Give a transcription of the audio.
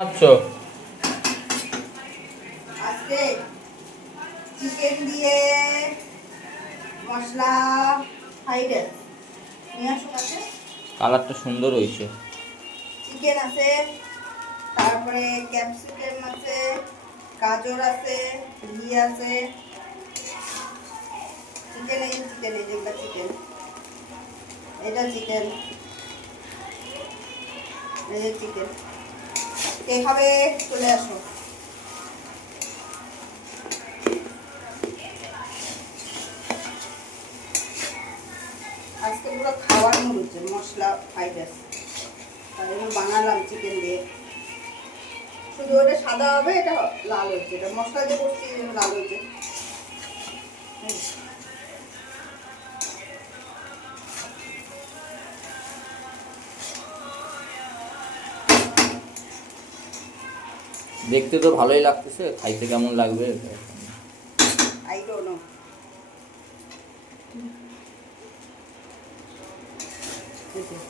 আচ্ছা আজকে চিকেন দিয়ে মশলা ফ্রাইড রাইস নিয়ে আসো কাছে। কালারটা সুন্দর হয়েছে। চিকেন আছে, তারপরে ক্যাপসিকাম আছে, গাজর আছে, ঘি আছে। চিকেন এই যেটা চিকেন, এটা চিকেন, এই যে চিকেন। কে খাবে চলে আসো। আজকে পুরো খাওয়ার মুড হচ্ছে মশলা ফ্রাইড রাইস, তার জন্য বানালাম চিকেন দিয়ে। শুধু ওটা সাদা হবে, এটা লাল হচ্ছে, এটা মশলা দিয়ে করছি এই জন্য লাল হচ্ছে। দেখতে তো ভালোই লাগতেছে, খাইতে কেমন লাগবে? I don't know. This is